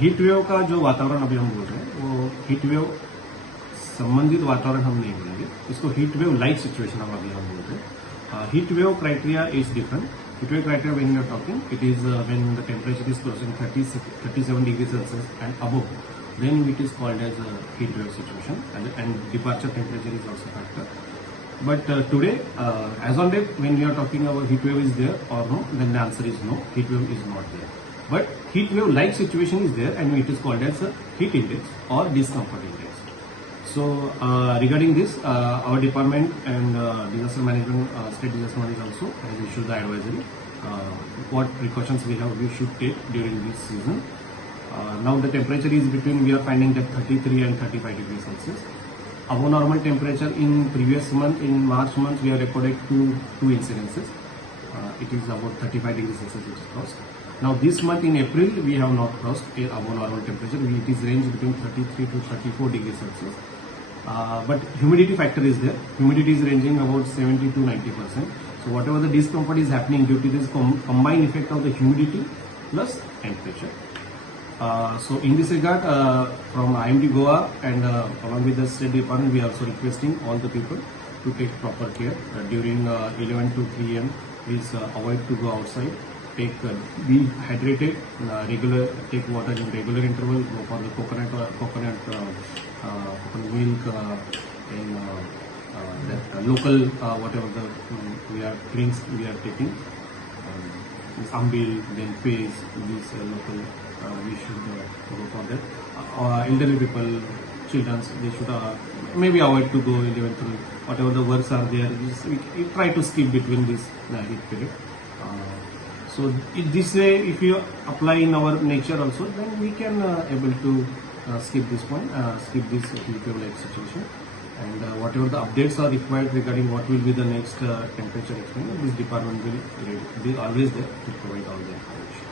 Heat wave का जो वातावरण अभी हम बोल रहे हैं वो हीट वेव संबंधित वातावरण हम नहीं बोलेंगे, इसको हीट वेव लाइक सिचुएशन हम अभी हम बोल रहे हैं. Heat wave criteria is different. Heat wave criteria when you are talking, it is when the temperature is crossing 37 degrees Celsius and above, then it is called as a heat wave situation, and departure temperature is also factor. But today, as on date, when we are talking about heat wave is there or no, then the answer is no, heat wave is not there. But heat wave like situation is there, and it is called as a heat index or discomfort index. So regarding this, our department and disaster management, state disaster management also has issued the advisory. What precautions we should take during this season. Now the temperature is between, we are finding that 33 and 35 degrees Celsius. Above normal temperature in previous month, in March month, we have recorded two incidences. It is about 35 degrees Celsius which is crossed. Now this month in April, we have not crossed above normal temperature. It is ranged between 33 to 34 degrees Celsius. But humidity factor is there. Humidity is ranging about 70 to 90%. So whatever the discomfort is happening due to this combined effect of the humidity plus temperature. So in this regard, from RDXGOA and along with the State Department, we are also requesting all the people to take proper care during 11 to 3 am. Please avoid to go outside. Be hydrated. Take water in regular interval. Go for the coconut milk and that local whatever the drinks we are taking. This ambil, then paste, these local. We should go for that. Elderly people, children, they should maybe avoid to go 11 through whatever the works are there. We try to skip between this heat period. So this way, if you apply in our nature also, then we can able to skip this point, skip this heat wave like situation. And whatever the updates are required regarding what will be the next temperature experiment, this department will be always there to provide all the information.